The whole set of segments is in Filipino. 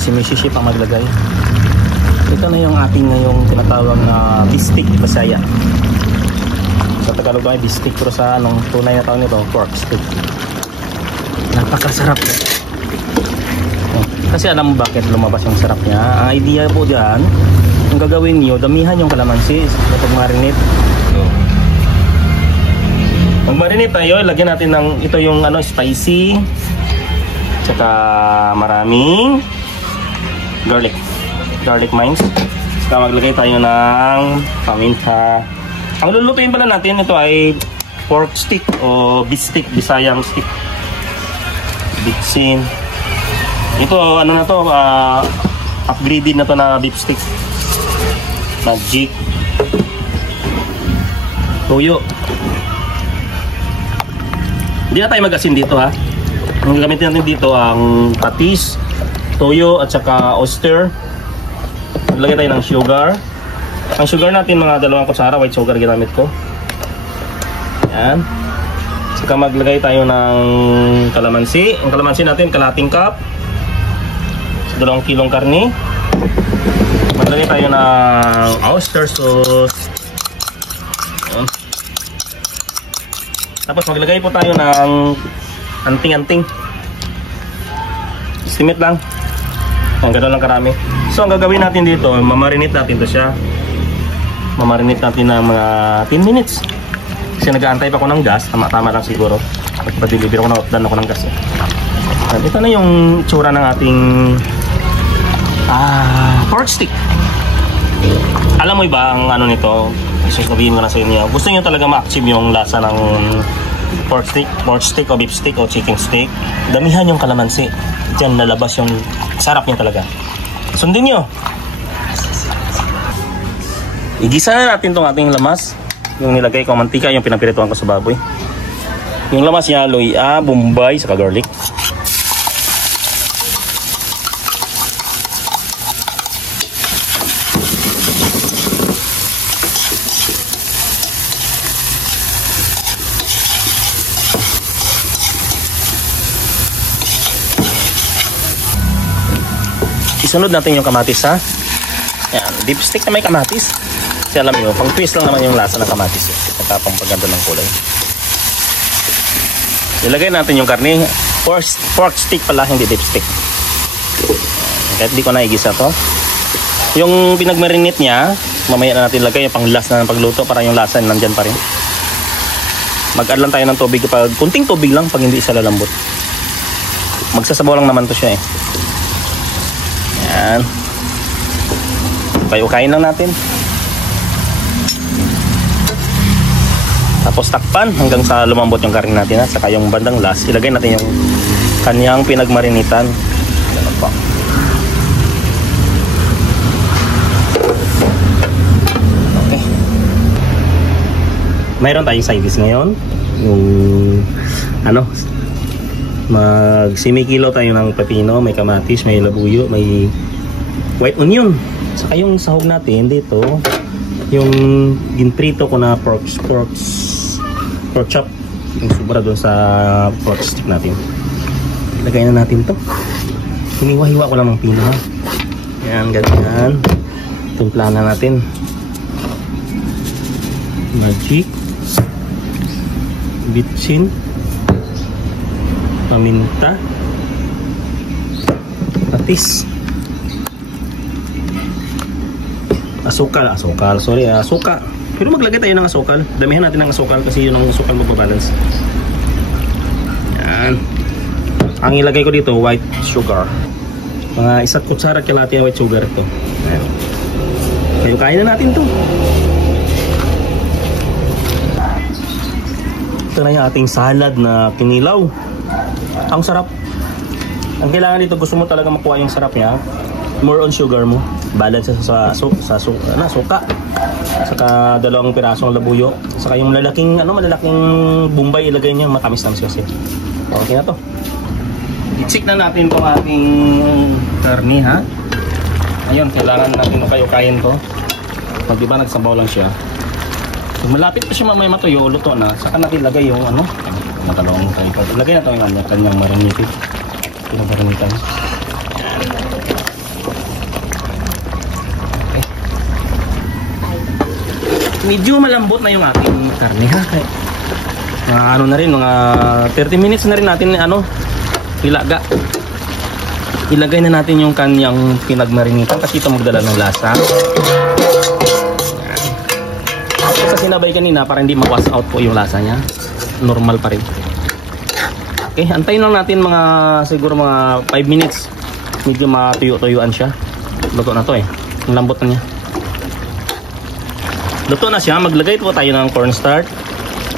si Mrs. Ship ang maglagay. Ito na yung ating ngayong tinatawag na bistik Bisaya. Sa Tagalog ay bistik, pero sa anong tunay na tawag nito, pork stick. Napakasarap. Kasi alam mo bakit lumabas yung sarap niya? Ang idea po dyan, yung gagawin nyo, damihan yung kalamansi kapag marinate. Pag marinate tayo, lagyan natin ng ito yung ano, spicy, tsaka maraming garlic mines. Saka maglagay tayo ng paminta. Ang lulutuin pala natin, ito ay pork stick o bistik, Bisayang stick. Bitsin. Ito, ano na to, upgraded na to na beef stick. Magic. Toyo. Hindi na tayo mag-asin dito ha. Ang gagamitin natin dito ang patis, toyo at saka oyster. Maglagay tayo ng sugar. Ang sugar natin mga 2 kutsara, white sugar ginamit ko. Yan. Saka maglagay tayo ng kalamansi. Ang kalamansi natin kalahating cup. 2 kilong karne. Maglagay tayo ng oyster sauce. Ayan. Tapos maglagay po tayo ng anting-anting. Estimate lang. Ang gano'n lang karami. So ang gagawin natin dito, mamarinate natin to siya. Mamarinate natin ng mga 10 minutes. Kasi nag-aantay pa ako ng gas. Tama lang siguro. Pag-deliver ako na outdone ako ng gas. Ito na yung tsura ng ating pork stick. Alam mo ba ang ano nito? Sasabihin ko na sa inyo. Gusto niyo talaga ma-achieve yung lasa ng pork stick o beef stick o chicken stick. Damihan yung kalamansi. Diyan lalabas yung sarap niya talaga. Sundin niyo. Igisa na natin tong ating lamas. Yung nilagay ko mantika, yung pinapirituan ko sa baboy. Yung lamas niya, luya, bombay, saka garlic. Isunod natin yung kamatis ha. Yan, deep stick na may kamatis. Kasi alam nyo, pang twist lang naman yung lasa ng kamatis. At pang paganda ng kulay. Ilagay natin yung karne. Pork stick pala, hindi deep stick. Kahit di ko na igisa to. Yung pinagmarinate niya, mamaya na natin lagay yung pang last na ng pagluto para yung lasa nandyan pa rin. Mag-add lang tayo ng tubig kapag kunting tubig lang pag hindi isa lalambot. Magsasabaw lang naman to siya eh. Yan. Payukain lang natin. Tapos takpan hanggang sa lumambot yung karne natin at saka yung bandang last ilagay natin yung kanyang pinagmarinitan. Ganun po. Okay. Mayroon tayong side dish ngayon. Yung ano, mag semi-kilo tayo ng pepino, may kamatis, may labuyo, may white onion. Saka yung sahog natin dito, yung ginprito ko na pork chop, yung sobra doon sa pork stick natin. Lagay na natin to. Hiniwa-hiwa ko lang ng pino ha. Yan, ganyan. Timplahan na natin. Magic, bitsin, paminta, patis, asukal, suka. Pero maglagay tayo ng asukal. Damihan natin ng asukal kasi yun ang asukal magbabalance. Yan. Ang ilagay ko dito, white sugar. Mga 1 kutsara kalahati ng white sugar ito. Ayan. Kaya kain na natin to. Ito na yung ating salad na kinilaw. Ang sarap. Ang kailangan dito, gusto mo talaga makuha yung sarap niya, more on sugar mo. Balance sa suka. Saka 2 pirasong labuyo. Saka yung malalaking bombay ilagay niya, matamis-tamis kasi. Okay na to. I-check na natin itong ating karni ha. Ayun, kailangan natin kayo-kain to. Pag diba nagsabaw lang siya. Kung malapit pa siya mamay matuyo, luto na. Saka natin ilagay yung ano. Matalong tayo. Ilagay na ito yung kanyang marinitin. Pinabarinitan. medyo malambot na yung ating karne ha. Kaya, mga ano na rin, mga 30 minutes na rin natin ilaga. Ilagay na natin yung kanyang pinagmarinitan kasi ito magdala ng lasa. Sa sinabay kanina para hindi ma-wash out po yung lasa niya. Normal pa rin. Okay, antayin lang natin siguro mga 5 minutes. Medyo matuyo-tuyuan siya. Luto na to eh. Ang lambot na niya. Luto na siya. Maglagay po tayo ng cornstarch.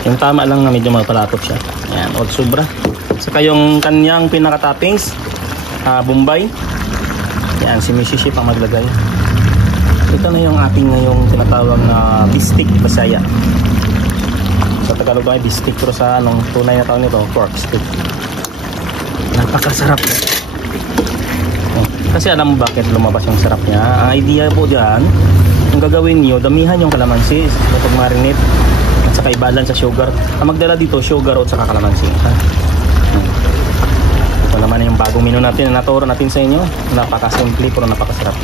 Yung tama lang na medyo mapalapot siya. Ayan, huwag sobra. Saka yung kanyang pinaka-toppings, Bombay. Yan, si Mrs. Ship ang maglagay. Ito na yung ating ngayong tinatawag na bistik Bisaya. Sa Tagalog ay bistik, pero sa tunay na tawag nito, pork stick. Napakasarap. Kasi alam mo bakit lumabas yung sarap niya. Ang idea po dyan, yung gagawin nyo, damihan yung kalamansi sa pag-marinate at saka i-balance sa sugar. Ang magdala dito, sugar at saka kalamansi. Ito naman yung bagong menu natin na naturo natin sa inyo. Napakasimple pero napakasarap.